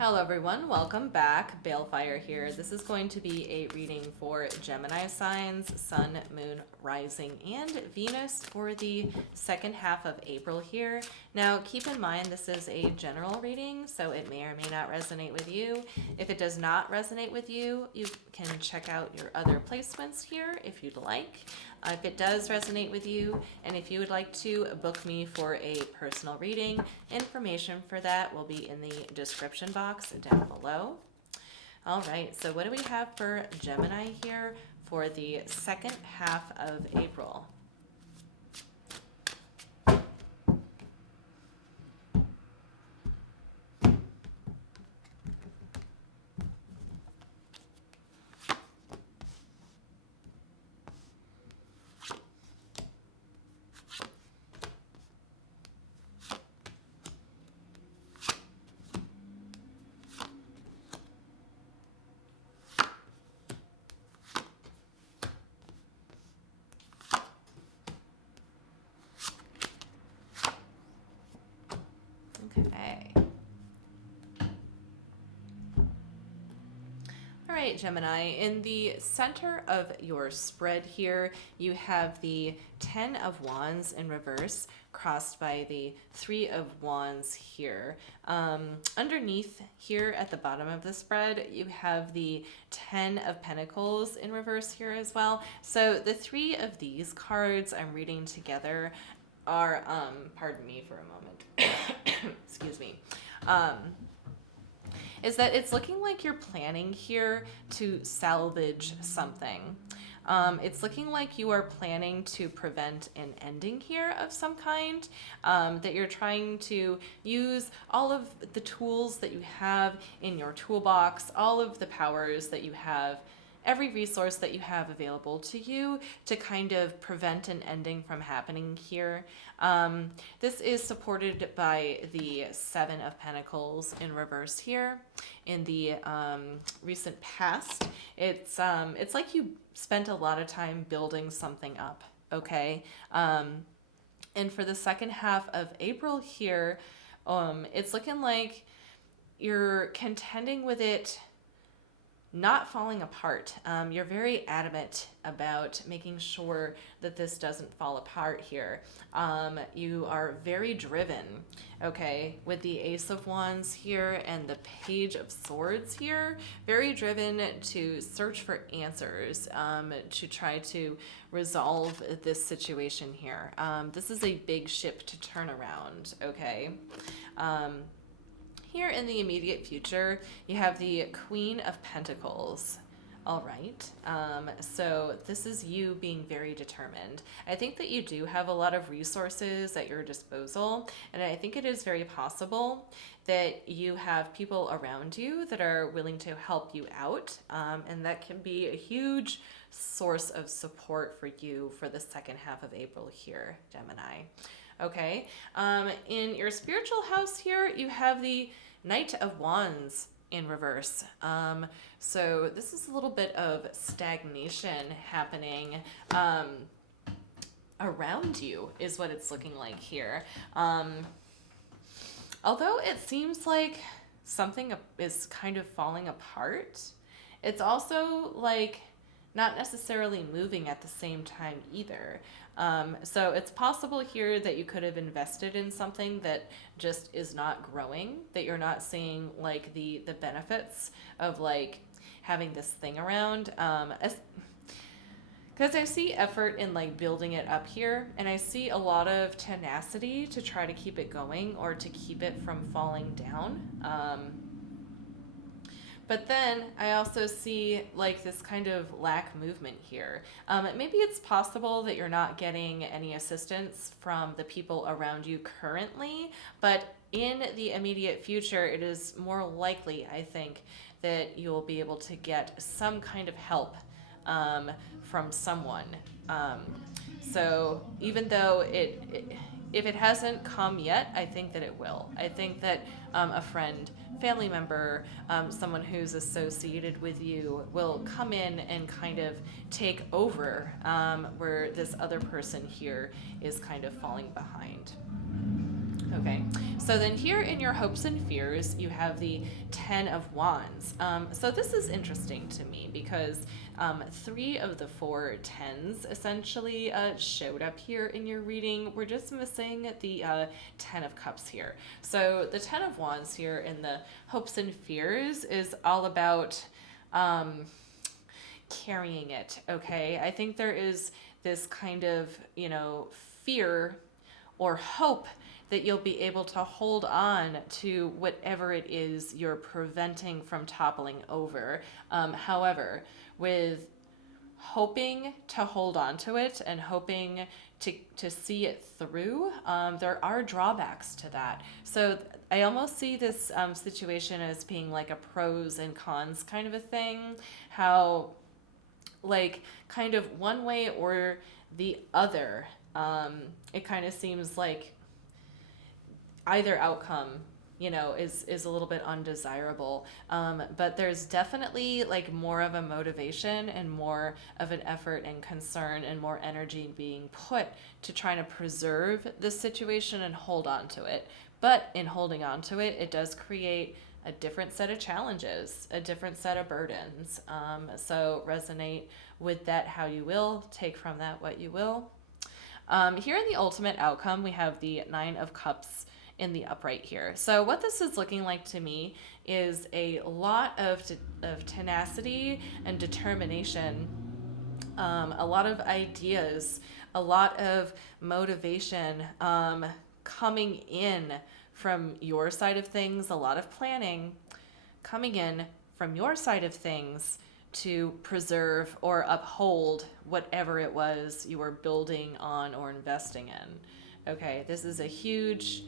Hello everyone, welcome back. Balefire here. This is going to be a reading for Gemini signs, Sun, Moon, Rising, and Venus for the second half of April here. Now keep in mind this is a general reading, so it may or may not resonate with you. If it does not resonate with you, you can check out your other placements here if you'd like. If it does resonate with you, and if you would like to book me for a personal reading, information for that will be in the description box down below. All right, so what do we have for Gemini here for the second half of April? Okay. All right, Gemini, in the center of your spread here, you have the 10 of Wands in reverse, crossed by the 3 of Wands here. Underneath here at the bottom of the spread, you have the 10 of Pentacles in reverse here as well. So the 3 of these cards I'm reading together are, pardon me for a moment, excuse me, is that it's looking like you're planning here to salvage something. It's looking like you are planning to prevent an ending here of some kind, that you're trying to use all of the tools that you have in your toolbox, all of the powers that you have, every resource that you have available to you to kind of prevent an ending from happening here. This is supported by the 7 of Pentacles in reverse here. In the recent past, it's like you spent a lot of time building something up, okay? And for the second half of April here, it's looking like you're contending with it not falling apart. You're very adamant about making sure that this doesn't fall apart here. You are very driven, okay, with the Ace of Wands here and the Page of Swords here. Very driven to search for answers, to try to resolve this situation here. This is a big ship to turn around, okay? Here in the immediate future, you have the Queen of Pentacles. All right, so this is you being very determined. I think that you do have a lot of resources at your disposal, and I think it is very possible that you have people around you that are willing to help you out, and that can be a huge source of support for you for the second half of April here, Gemini. Okay, in your spiritual house here, you have the Knight of Wands in reverse. So this is a little bit of stagnation happening around you is what it's looking like here. Although it seems like something is kind of falling apart, it's also like not necessarily moving at the same time either. So it's possible here that you could have invested in something that just is not growing, that you're not seeing like the benefits of like having this thing around. Because I see effort in like building it up here, and I see a lot of tenacity to try to keep it going or to keep it from falling down. But then I also see like this kind of lack movement here. Maybe it's possible that you're not getting any assistance from the people around you currently, but in the immediate future, it is more likely, I think, that you'll be able to get some kind of help from someone. So even though if it hasn't come yet, I think that it will. I think that a friend, family member, someone who's associated with you will come in and kind of take over where this other person here is kind of falling behind. Okay, so then here in your hopes and fears, you have the Ten of Wands. So this is interesting to me because 3 of the 4 tens essentially showed up here in your reading. We're just missing the Ten of Cups here. So the Ten of Wands here in the hopes and fears is all about carrying it, okay? I think there is this kind of, fear or hope that you'll be able to hold on to whatever it is you're preventing from toppling over. However, with hoping to hold on to it and hoping to see it through, there are drawbacks to that. So I almost see this situation as being like a pros and cons kind of a thing. How, like, kind of one way or the other, it kind of seems like either outcome, is a little bit undesirable. But there's definitely like more of a motivation and more of an effort and concern and more energy being put to trying to preserve this situation and hold on to it. But in holding on to it, it does create a different set of challenges, a different set of burdens. So resonate with that how you will, take from that what you will. Here in the ultimate outcome, we have the Nine of Cups in the upright here. So what this is looking like to me is a lot of tenacity and determination, a lot of ideas, a lot of motivation coming in from your side of things, a lot of planning coming in from your side of things to preserve or uphold whatever it was you were building on or investing in. Okay, this is a huge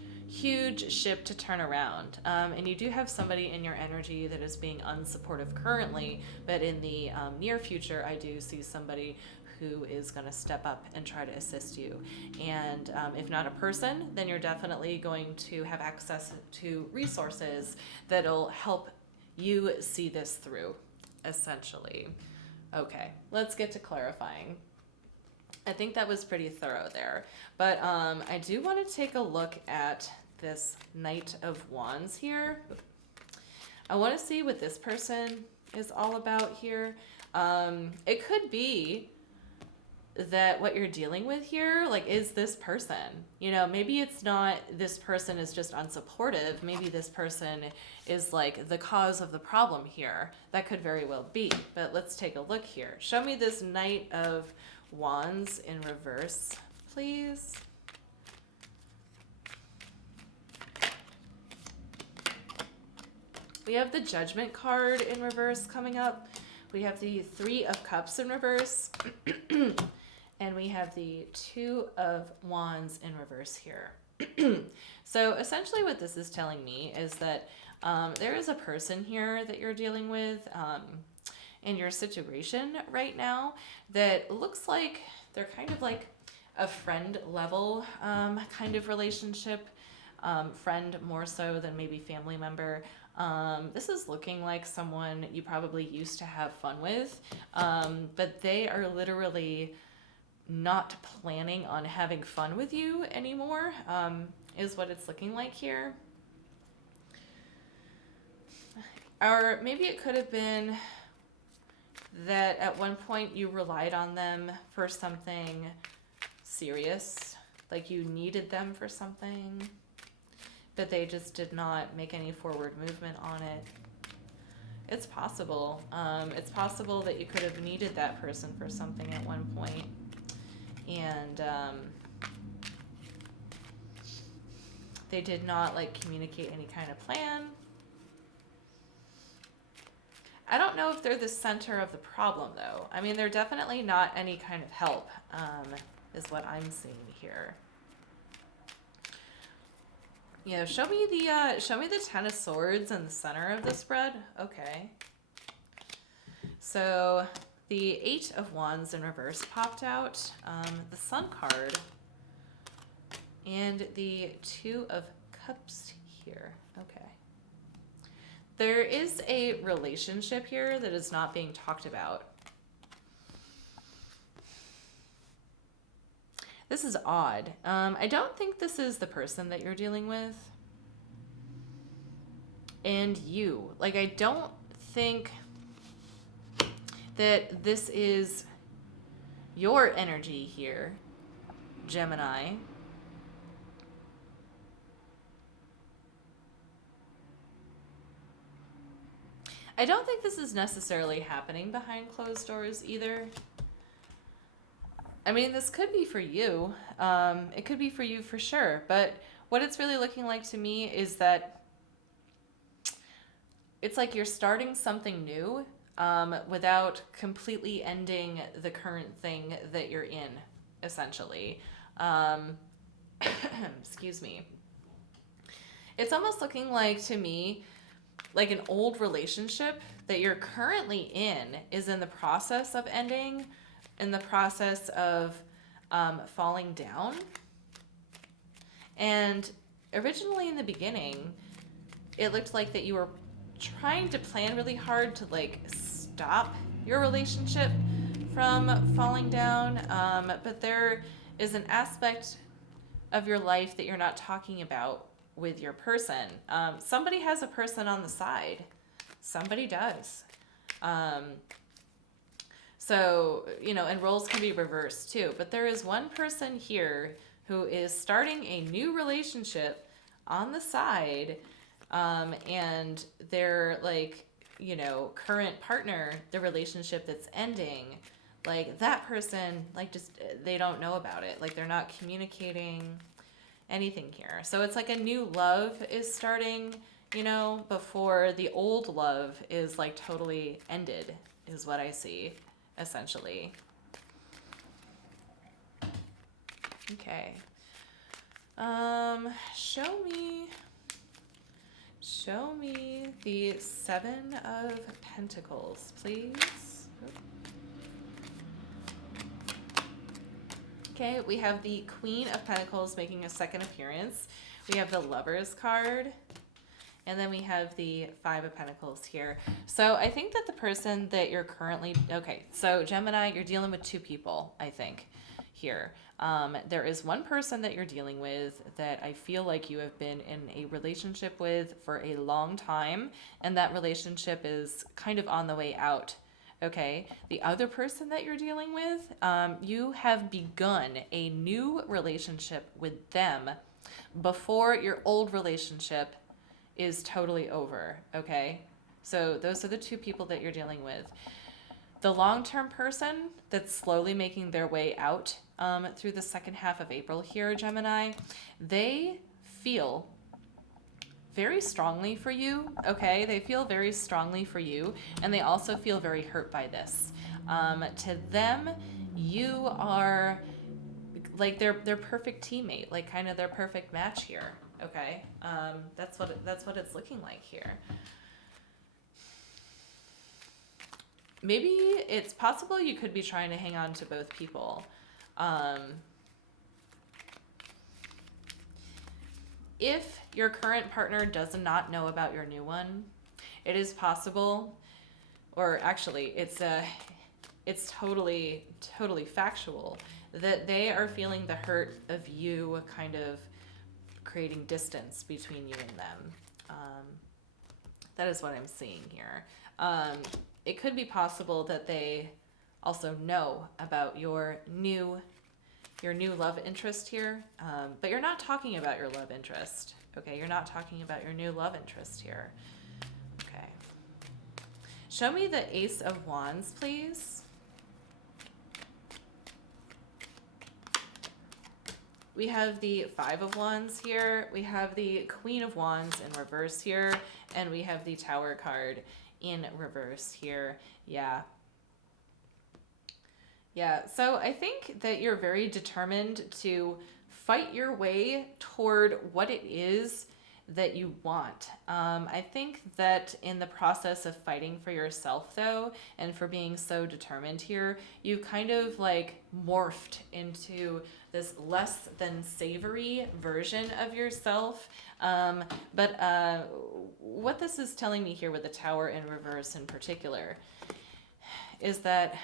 ship to turn around. And you do have somebody in your energy that is being unsupportive currently, but in the near future, I do see somebody who is going to step up and try to assist you. And if not a person, then you're definitely going to have access to resources that'll help you see this through, essentially. Okay, let's get to clarifying. I think that was pretty thorough there. But I do want to take a look at this Knight of Wands here. I want to see what this person is all about here. It could be that what you're dealing with here, like, is this person. Maybe it's not this person is just unsupportive. Maybe this person is like the cause of the problem here. That could very well be. But let's take a look here. Show me this Knight of Wands in reverse, please. We have the Judgment card in reverse coming up. We have the Three of Cups in reverse. And we have the Two of Wands in reverse here. So essentially what this is telling me is that there is a person here that you're dealing with in your situation right now that looks like they're kind of like a friend level kind of relationship. Friend more so than maybe family member. This is looking like someone you probably used to have fun with, but they are literally not planning on having fun with you anymore, is what it's looking like here. Or maybe it could have been that at one point you relied on them for something serious, like you needed them for something, but they just did not make any forward movement on it. It's possible. It's possible that you could have needed that person for something at one point, and they did not communicate any kind of plan. I don't know if they're the center of the problem, though. I mean, they're definitely not any kind of help, is what I'm seeing here. Show me the Ten of Swords in the center of the spread. Okay. So the Eight of Wands in reverse popped out, the Sun card, and the Two of Cups here. Okay. There is a relationship here that is not being talked about. This is odd. I don't think this is the person that you're dealing with. And you. Like, I don't think that this is your energy here, Gemini. I don't think this is necessarily happening behind closed doors either. I mean, this could be for you. It could be for you for sure. But what it's really looking like to me is that it's like you're starting something new without completely ending the current thing that you're in, essentially. Excuse me. It's almost looking like, to me, like an old relationship that you're currently in is in the process of ending, in the process of falling down. And originally in the beginning, it looked like that you were trying to plan really hard to like stop your relationship from falling down. But there is an aspect of your life that you're not talking about with your person. Somebody has a person on the side. Somebody does. So, you know, and roles can be reversed too. But there is one person here who is starting a new relationship on the side. And their, like, you know, current partner, the relationship that's ending, like that person, like, just, they don't know about it. Like, they're not communicating anything here. So it's like a new love is starting, you know, before the old love is like totally ended, is what I see, essentially. Okay. Show me the Seven of Pentacles, please. Okay, we have the Queen of Pentacles making a second appearance. We have the Lovers card. And then we have the Five of Pentacles here. So I think that the person that you're currently... Okay, so Gemini, you're dealing with two people, I think, here. There is one person that you're dealing with that I feel like you have been in a relationship with for a long time. And that relationship is kind of on the way out. Okay, the other person that you're dealing with, you have begun a new relationship with them before your old relationship is totally over, okay? So those are the two people that you're dealing with. The long-term person that's slowly making their way out through the second half of April here, Gemini, they feel very strongly for you, okay? They feel very strongly for you, and they also feel very hurt by this. To them, you are like their perfect teammate, like kind of their perfect match here, okay? That's what it's looking like here. Maybe it's possible you could be trying to hang on to both people. If your current partner does not know about your new one, it is possible, or actually it's totally factual, that they are feeling the hurt of you kind of creating distance between you and them. That is what I'm seeing here. It could be possible that they also know about your new love interest here, but you're not talking about your love interest. Okay, you're not talking about your new love interest here. Okay. Show me the Ace of Wands, please. We have the Five of Wands here. We have the Queen of Wands in reverse here. And we have the Tower card in reverse here. Yeah. Yeah, so I think that you're very determined to fight your way toward what it is that you want. I think that in the process of fighting for yourself, though, and for being so determined here, you've kind of like morphed into this less than savory version of yourself. But what this is telling me here with the Tower in reverse in particular is that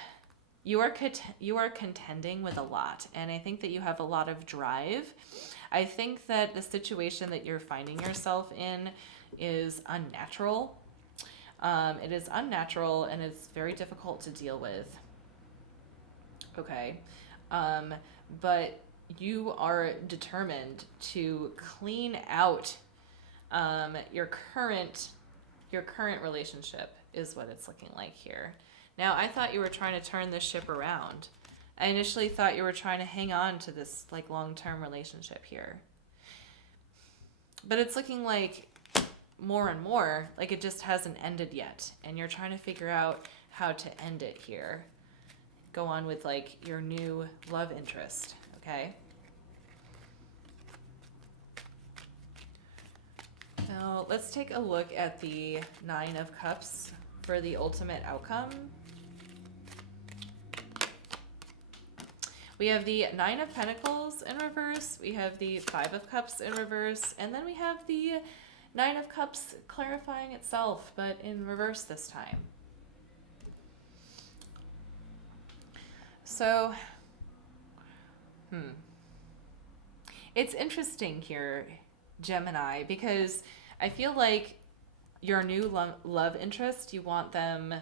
you are contending with a lot, and I think that you have a lot of drive. I think that the situation that you're finding yourself in is unnatural. It is unnatural and it's very difficult to deal with. Okay. But you are determined to clean out your current relationship is what it's looking like here. Now, I thought you were trying to turn this ship around. I initially thought you were trying to hang on to this like long-term relationship here. But it's looking like more and more like it just hasn't ended yet, and you're trying to figure out how to end it here. Go on with like your new love interest, okay? Now, let's take a look at the Nine of Cups for the ultimate outcome. We have the Nine of Pentacles in reverse, we have the Five of Cups in reverse, and then we have the Nine of Cups clarifying itself, but in reverse this time. So, it's interesting here, Gemini, because I feel like your new love interest, you want them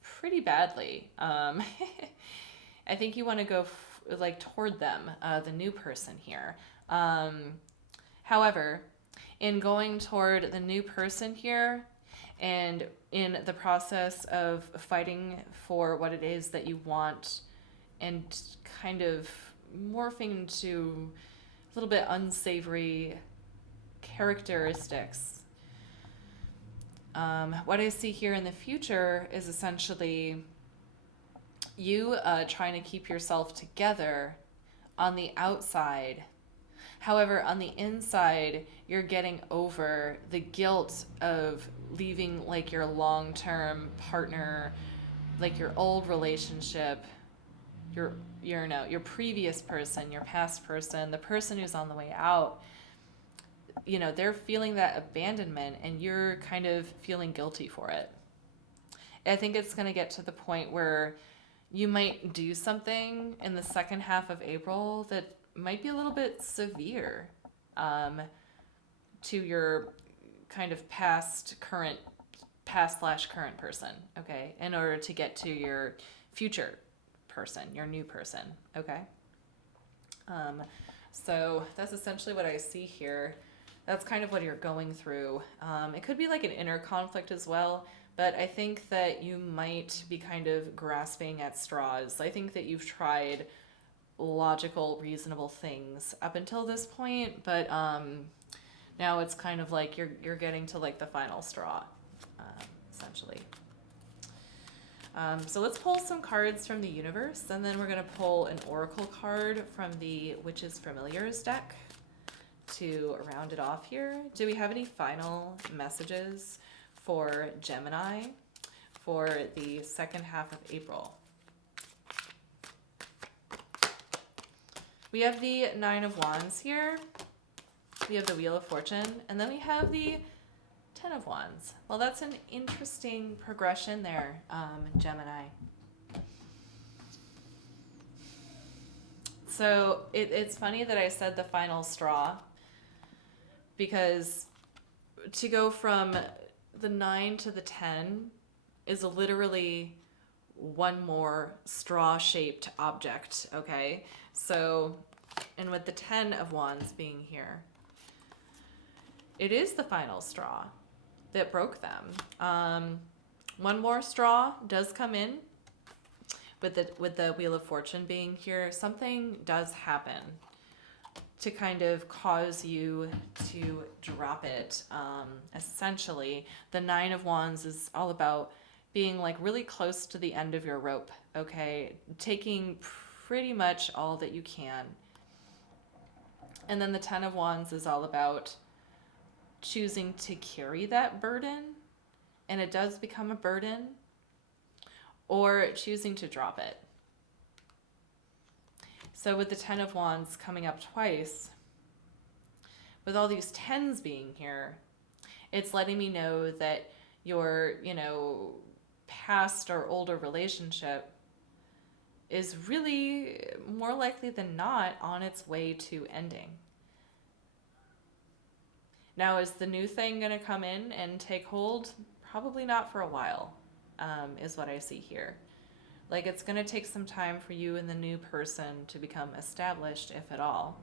pretty badly. I think you want to go like toward them, the new person here. However, in going toward the new person here and in the process of fighting for what it is that you want and kind of morphing into a little bit unsavory characteristics, what I see here in the future is essentially you trying to keep yourself together on the outside. However, on the inside, you're getting over the guilt of leaving like your long-term partner, like your old relationship, your previous person, your past person, the person who's on the way out. You know, they're feeling that abandonment and you're kind of feeling guilty for it. I think it's going to get to the point where you might do something in the second half of April that might be a little bit severe to your kind of past/current person, okay, in order to get to your future person, your new person, okay? So that's essentially what I see here. That's kind of what you're going through. It could be like an inner conflict as well, but I think that you might be kind of grasping at straws. I think that you've tried logical, reasonable things up until this point, but now it's kind of like you're getting to like the final straw, essentially. So let's pull some cards from the universe, and then we're going to pull an oracle card from the Witch's Familiars deck to round it off here. Do we have any final messages for Gemini for the second half of April? We have the Nine of Wands here. We have the Wheel of Fortune, and then we have the Ten of Wands. Well, that's an interesting progression there, Gemini. So it's funny that I said the final straw, because to go from the 9 to the 10 is literally one more straw-shaped object, okay? So, and with the 10 of Wands being here, it is the final straw that broke them. One more straw does come in with the Wheel of Fortune being here. Something does happen to kind of cause you to drop it. Essentially, the Nine of Wands is all about being like really close to the end of your rope, okay? Taking pretty much all that you can. And then the Ten of Wands is all about choosing to carry that burden, and it does become a burden, or choosing to drop it. So with the Ten of Wands coming up twice, with all these tens being here, it's letting me know that you're, past or older relationship is really more likely than not on its way to ending. Now, is the new thing going to come in and take hold? Probably not for a while, is what I see here. Like, it's going to take some time for you and the new person to become established, if at all.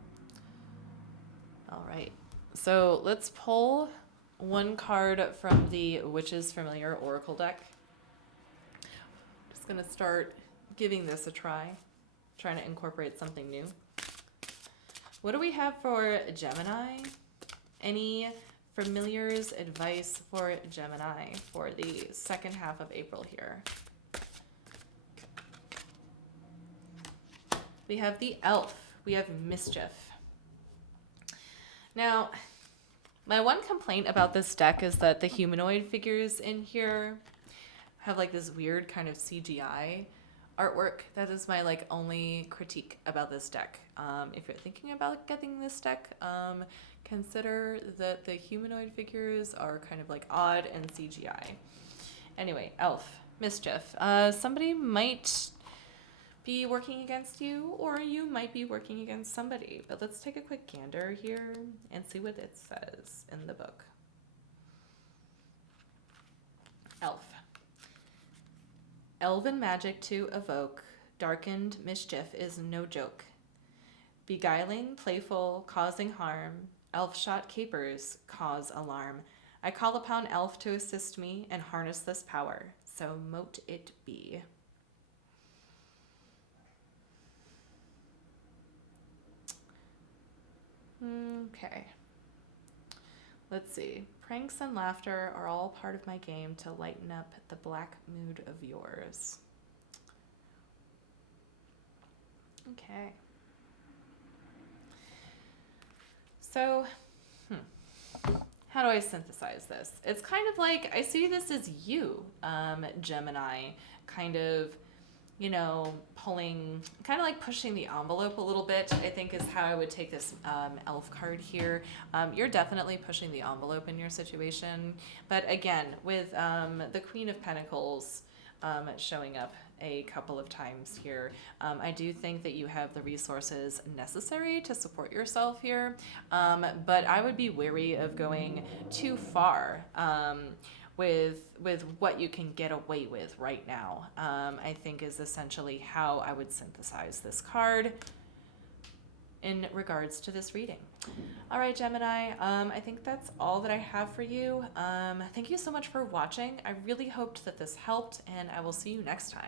All right. So let's pull one card from the Witch's Familiar Oracle deck. Just going to start giving this a try, trying to incorporate something new. What do we have for Gemini? Any familiars advice for Gemini for the second half of April here? We have the Elf. We have Mischief. Now, my one complaint about this deck is that the humanoid figures in here have like this weird kind of CGI artwork. That is my like only critique about this deck. If you're thinking about getting this deck, consider that the humanoid figures are kind of like odd and CGI. Anyway, Elf, Mischief. Somebody might be working against you, or you might be working against somebody. But let's take a quick gander here and see what it says in the book. Elf. Elven magic to evoke darkened mischief is no joke. Beguiling, playful, causing harm, elf-shot capers cause alarm. I call upon Elf to assist me and harness this power, so mote it be. Okay. Let's see. Pranks and laughter are all part of my game to lighten up the black mood of yours. Okay. So, how do I synthesize this? It's kind of like, I see this as you, Gemini, kind of, you know, pulling, kind of like pushing the envelope a little bit, I think is how I would take this Elf card here. You're definitely pushing the envelope in your situation. But again, with the Queen of Pentacles showing up a couple of times here, I do think that you have the resources necessary to support yourself here. But I would be wary of going too far. With what you can get away with right now, I think is essentially how I would synthesize this card in regards to this reading. All right, Gemini, I think that's all that I have for you. Thank you so much for watching. I really hoped that this helped, and I will see you next time.